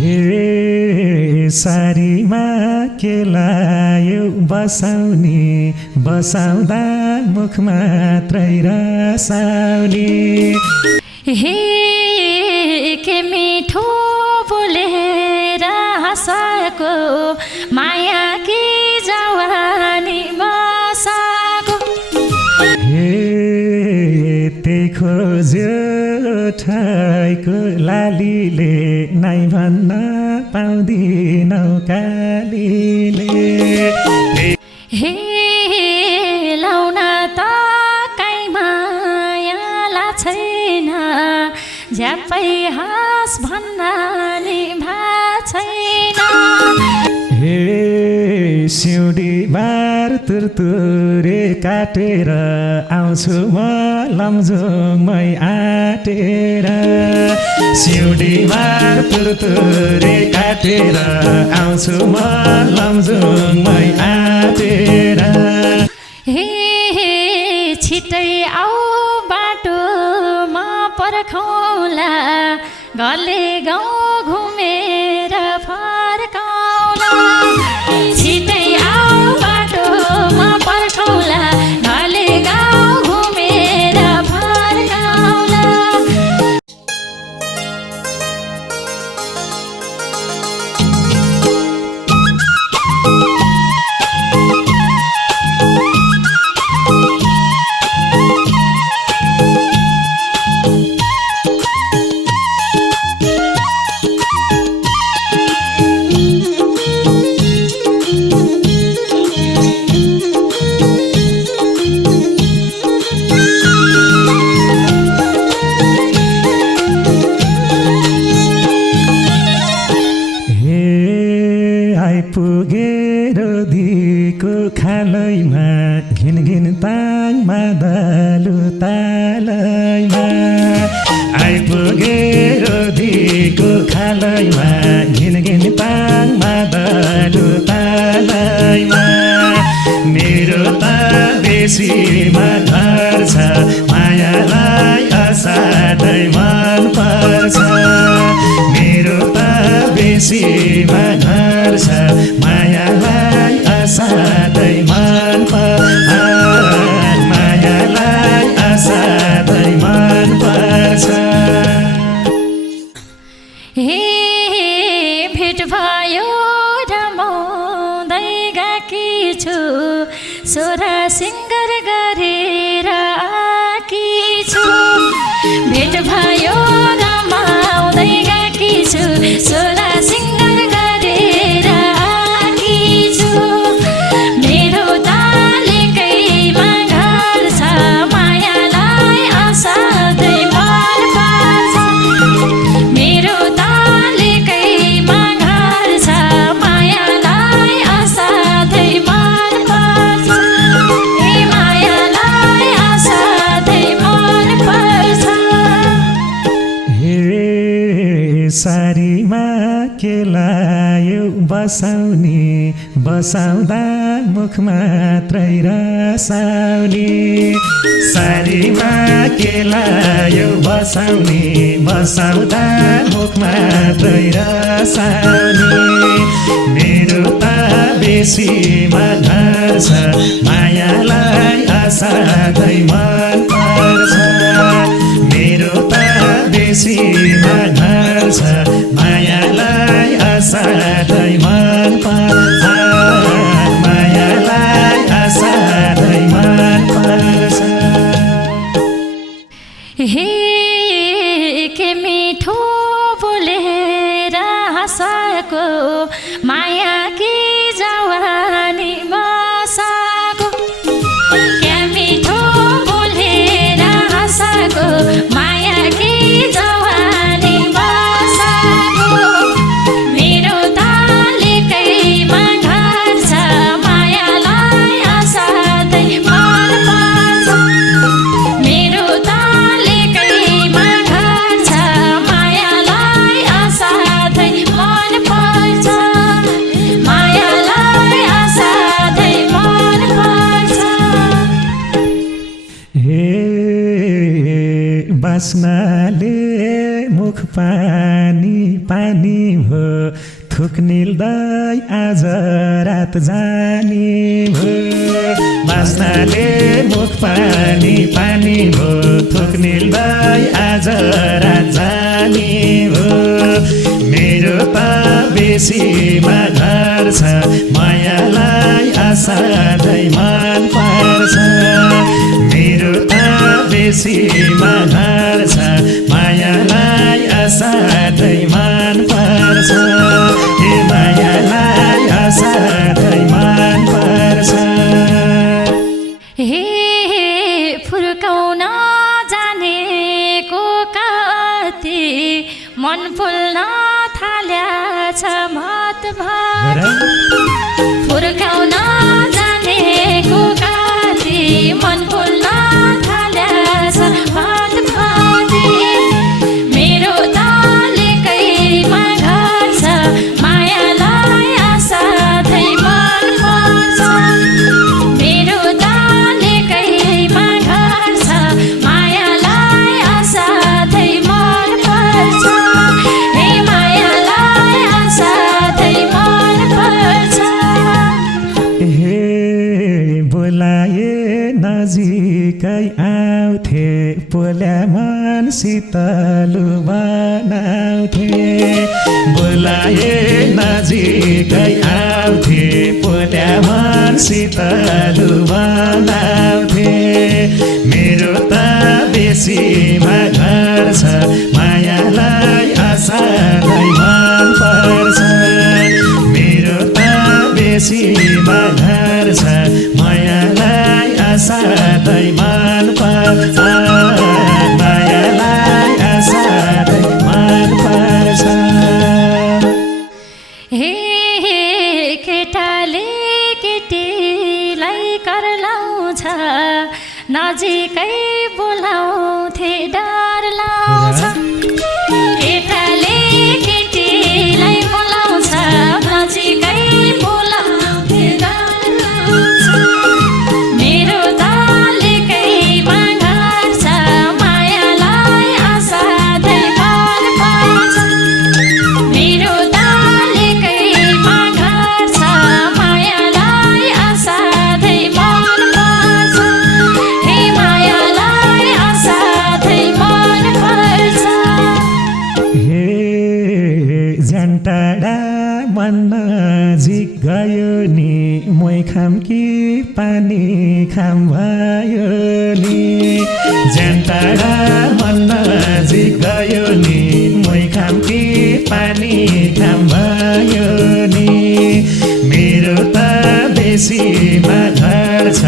हे सारीमा के लायो बसाउने बसाउँदा मुख मात्रै रसाउने हे के मिठो बोलेर हाँसाको माया कि जवानी बसाको हे त्यही खोज्यो ठाइको लालीले नै भन्न पाउँदिनौ कालीले हे लाउन त काहीँ मायाला छैन झ्याप्पै हाँस भन्दा नि छैन हे सिउँडी बार तुरतुरे काटेर आउँछु म लमजुङमै आटेर सिउँडी बार तुरतुरे काटेर आउँछु म लमजुङमै आटेर हे छिटै आऊ बाटोमा पर्खौला गले गाउँ घुमेर फर्काउला छिटै आऊ बाटोमा पर्खौला गले गाउँ घुमेर फर्काउला आइपुगेर दिको खालैमा घिन घिन ताङमा दालु तालैमा आइपुगेर दिको खालैमा घिन घिन ताङमा दालु तालैमा मेरो त बेसीमा घर छ मायालाई असाध्यै मन पर्छ मेरो त बेसीमा घर छ मायालाई असाध्यै मन पर्छ मायालाई असाध्यै मन पर्छ हे भेट भयो रमाउँदै गएकी छु सोह्र सिङ्गार गरेर आएकी छु भेट भयो रमाउँदै गएकी छु सोह्र सिङ्गार गरेर आएकी छु मेरो तालेकैमा घर छ मायालाई असाध्यै मन पर्छ मेरो तालेकैमा घर छ मायालाई असाध्यै मन पर्छ ए मायालाई असाध्यै मन पर्छ हे सारीमा के लायो बसाउने बसाउँदा मुख मात्रै रसाउने सारीमा के लायो बसाउने बसाउँदा मुख मात्रै रसाउने मेरो त बेसीमा घर छ मायालाई असाध्यै मन पर्छ मेरो त बेसीमा घर छ मायालाई असाध्यै मन पर्छ मायालाई असाध्यै मन पर्छ हे के मिठो बोलेर हाँसाको माया कि जवानी बसाको क्या मिठो बोलेर हाँसाको माया कि जवानी बसाको मेरो तालेकैमा घर छ मायालाई असाध्यै मन पर्छ मेरो तालेकैमा घर छ मायालाई असाध्यै मन पर्छ भो थुक निल्दै आज रात जाने भो बास्नाले मुख पानी पानी भो थुक निल्दै आज रात जाने भो मेरो त बेसीमा घर छ मायालाई असाध्यै मन पर्छ मेरो त बेसीमा घर छ मायालाई असाध्यै मन पर्छ हे मायालाई असाध्यै मन पर्छ हे फुर्काउन जानेको कति मन फुल्न थाल्याछ मतभर फुर्काउन जानेको कति मन फुल्न थाल्याछ मतभरि मेरो तालेकैमा घर छ मायालाई असाध्यै मन पर्छ मेरो तालेकैमा घर छ मायालाई असाध्यै मन पर्छ हे मायालाई असाध्यै मन पर्छ हे बोलाए नजिकै आउँथे पोल्या मन शीतलु बनाउँथे बोलाए नजिकै आउँथे पोल्या मन शीतलु बनाउँथे मेरो त बेसीमा घर छ मायालाई असाध्यै मन पर्छ मेरो त बेसीमा घर छ मायालाई असाध्यै मन पर्छ मायालाई असाध्यै मन पर्छ हे केटाले केटीलाई करलाउँछ नजिकै बोलाउँथे डर लाउँछ केटाले केटीलाई बोलाउँछ नजिकै बोलाउँथे डर लाउँछ मेरो तालेकैमा घर छ मायालाई असाध्यै मन पर्छ मेरो तालेकैमा घर छ मायालाई असाध्यै मन पर्छ हे मायालाई असाध्यै मन पर्छ हे झन्टाडा मन नजिक गयो नि मै खाम कि पानी खाम भयो नि झन्टाडा मन नजिक गयो नि मै खाम कि पानी खाम भयो नि मेरो त बेसीमा घर छ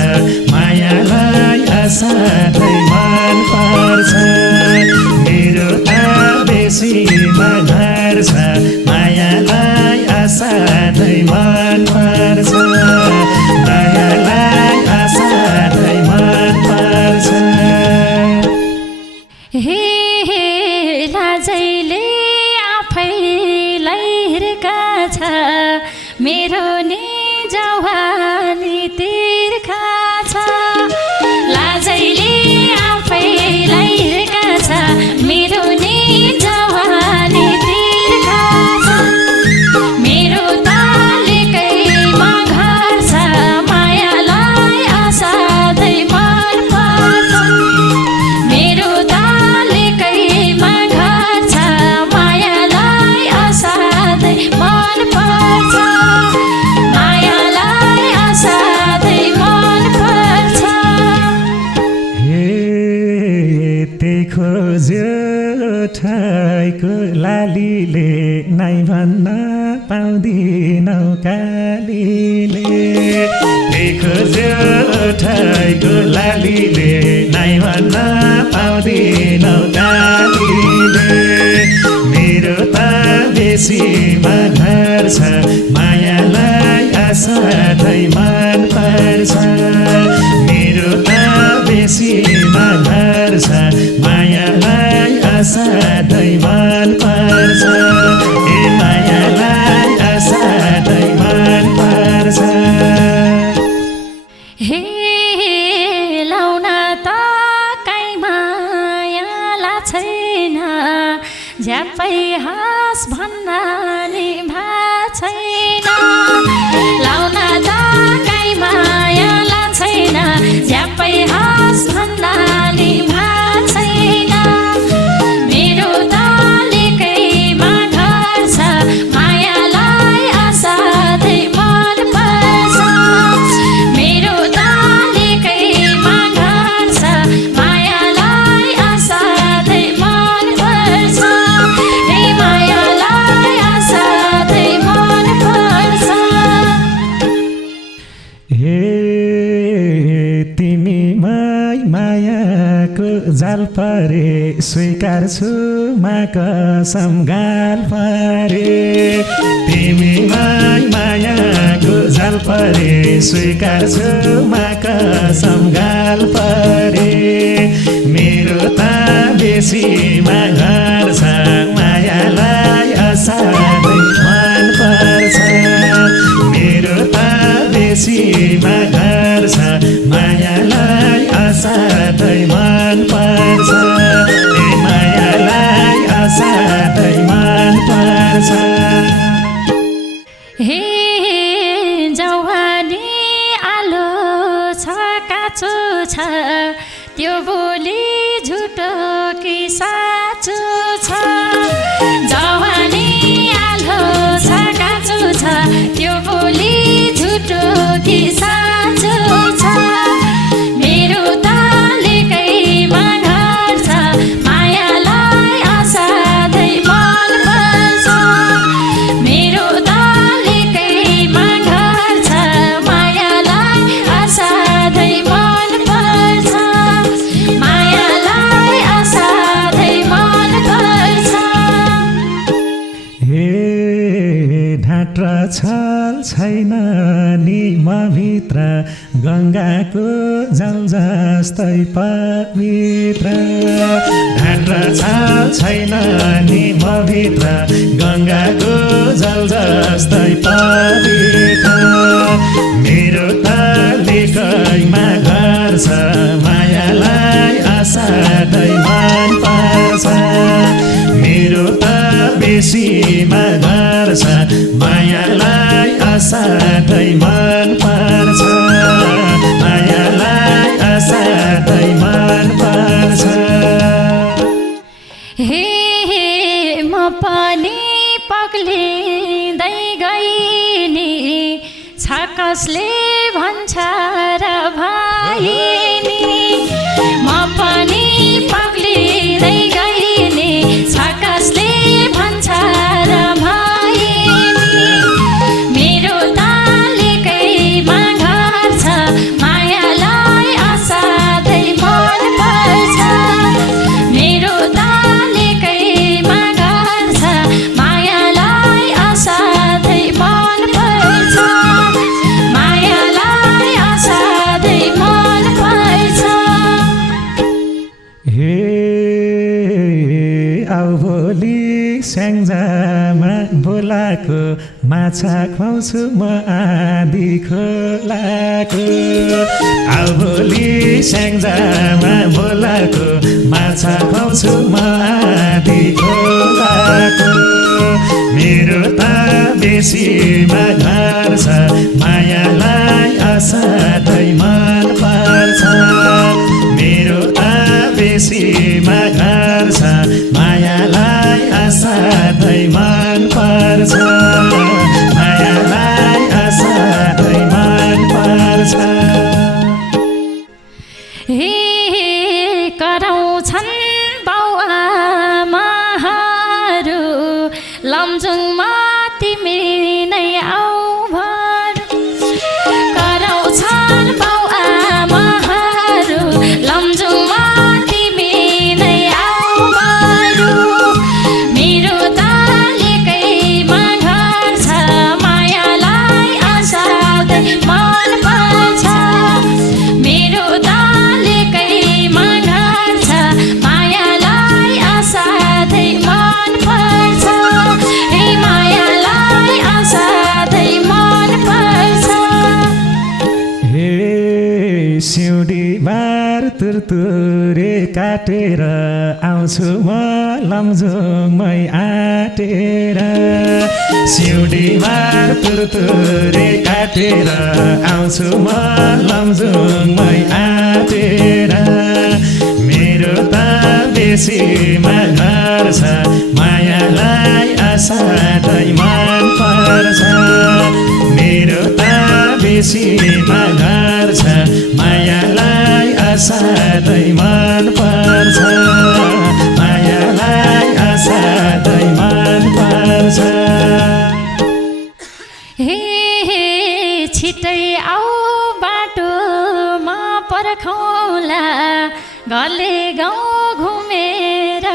मायालाई असाध्यै मन पर्छ मेरो त बेसीमा घर छ मायालाई असाध्यै मन पर्छ मायालाई असाध्यै मन पर्छ हे लाजैले आफैलाई हिर्काछ मेरो नि जवानी तिर्खा छ लाजैले आफैलाई हिर्काछ मेरो नि जवानी तिर्खा छ मेरो तालेकैमा घर छ मायालाई असाध्यै मन पर्छ मेरो तालेकैमा घर छ मायालाई असाध्यै मन पर्छ मायालाई असाध्यै मन पर्छ हे त्यही खोज्यो ठाइको लालीले नाइ भन्न पाउँदिनौ कालीले त्यही खोज्यो ठाइको लालीले नाइ भन्न पाउँदिनौ कालीले मेरो त बेसीमा घर छ मायालाई असाध्यै मन पर्छ मेरो त बेसीमा घर छ मायालाई असाध्यै मन पर्छ ए मायालाई असाध्यै मन पर्छ हे लाउन त काहीँ मायाला छैन झ्याप्पै हाँस भन्न छु मा कसम गाल परे तिमीलाई मायाको जाल परे स्वीकार छु मा कसम गाल परे मेरो त बेसीमा घर छ मायालाई असाध्यै मन पर्छ मेरो त बेसीमा घर छ मायालाई असाध्यै मन पर्छ ए मायालाई असाध्यै मन पर्छ हे जवानी आलो छ काँचो छ त्यो बोली झुटो कि साँचो छ जवानी आलो छ काँचो छ त्यो बोली झुटो कि साँचो छ मेरो तालेकैमा घर छ मायालाई असाध्यै मन पर्छ मेरो तालेकैमा घर छ मायालाई असाध्यै मन पर्छ मायालाई असाध्यै मन पर्छ हे ढाँट र छल छैन नि म भित्र गङ्गाको जल जस्तै पवित्र ढाँट र छल छैन नि म भित्र गङ्गाको जल जस्तै पवित्र मेरो तालेकैमा घर छ मायालाई असाध्यै मन पर्छ मेरो त बेसीमा घर छ मायालाई असाध्यै मन पर्छ मायालाई असाध्यै मन पर्छ हे म पनि पग्लिँदै गएँ नि छ कसले भन्छ र भाइनी म पनि पग्लिँदै गएँ नि छ कसले भन्छ र भाइनी मेरो तालेकैमा घर छ मायालाई असाध्यै मन पर्छ मेरो तालेकैमा घर छ मायालाई असाध्यै मन पर्छ मायालाई असाध्यै मन पर्छ हे आऊ भोलि स्याङ्जामा बोलाको माछा खुवाउँछु म आधी खोलाको आऊ भोलि स्याङ्जामा बोलाको माछा खुवाउँछु म आधी खोलाको मेरो त बेसीमा घर छ मायालाई असाध्यै मन पर्छ मेरो त बेसीमा घर छ मायालाई असाध्यै मन पर्छ मायालाई असाध्यै मन पर्छ हे कराउँछन् बाउआमाहरू लमजुङमा तिमी नै आऊ भर कराउँछन् बाउआमाहरू लमजुङमा तिमी नै आऊ भर मेरो तालेकैमा घर छ मायालाई असाध्यै मन पर्छ मेरो तालेकैमा घर छ मायालाई असाध्यै मन पर्छ हे मायालाई असाध्यै मन पर्छ हे सिउँडी बार तुरतुरे काटेर आउँछु म लमजुङमै आटेर सिउँडी बार तुरतुरे काटेर आउँछु म लमजुङमै आटेर मेरो त बेसीमा घर छ मायालाई असाध्यै मन पर्छ मेरो त बेसीमा घर छ मायालाई असाध्यै मन पर्छ मायालाई असाध्यै मन पर्छ हे छिटै आऊ बाटोमा पर्खौँला गले गाउँ घुमेर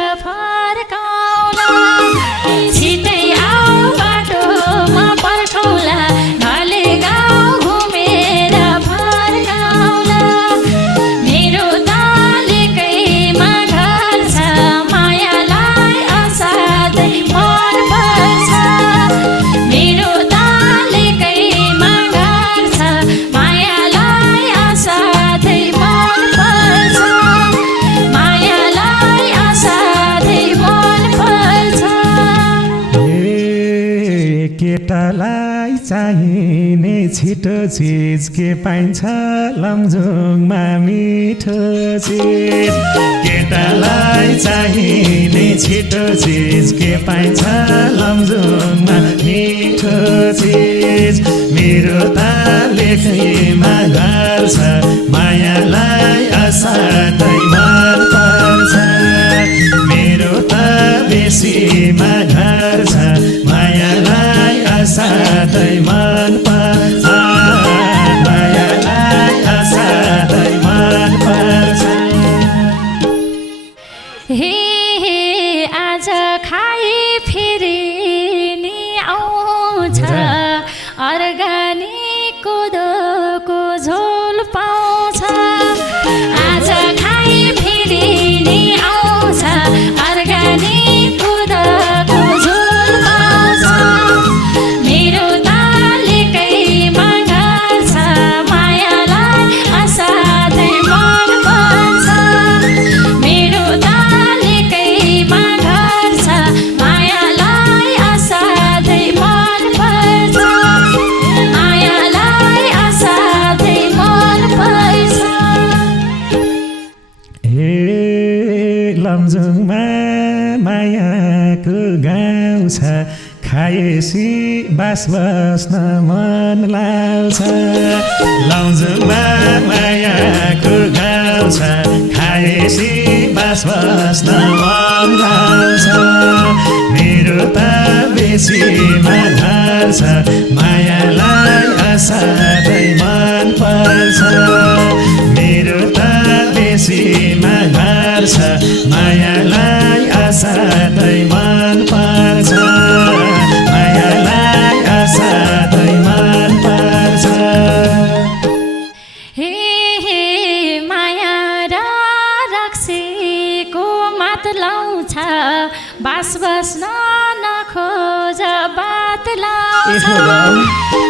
केटालाई चाहिने छिटो चिज के पाइन्छ लमजुङमा मिठो चिज केटालाई चाहिने छिटो चिज के पाइन्छ लमजुङमा मिठो चिज मेरो त लेखैमा घर छ मायालाई असाध्यै मन पर्छ मेरो त बेसीमा घर छ मायालाई असाध्यै मन पर्छ मायालाई असाध्यै मन पर्छ हे आज खाइ फेरि नि आउँछ अर्ग्यानिक कोदोको झोल पाउँछ आज खाइ फेरि नि आउँछ अर्ग्यानिक कोदोको झोल पाउँछ मेरो तालेकैमा घर छ मायालाई असाध्यै मन पर्छ मेरो तालेकैमा घर छ मायालाई असाध्यै मन पर्छ मायालाई असाध्यै मन पर्छ हे लमजुङमा मायाको गाउँ छ खाएसी बास बस्न मन लाग्छ लमजुङमा मायाको गाउँ छ खाएसी बास बस्न मन लाग्छ मेरो त बेसीमा घर छ मायालाई असाध्यै मन पर्छ मेरो त बेसीमा घर छ मायालाई असाध्यै मन पर्छ मायालाई असाध्यै मन पर्छ हे माया र रक्सीको मात लाउँछ बास बस्न नखोज बात लाउँछ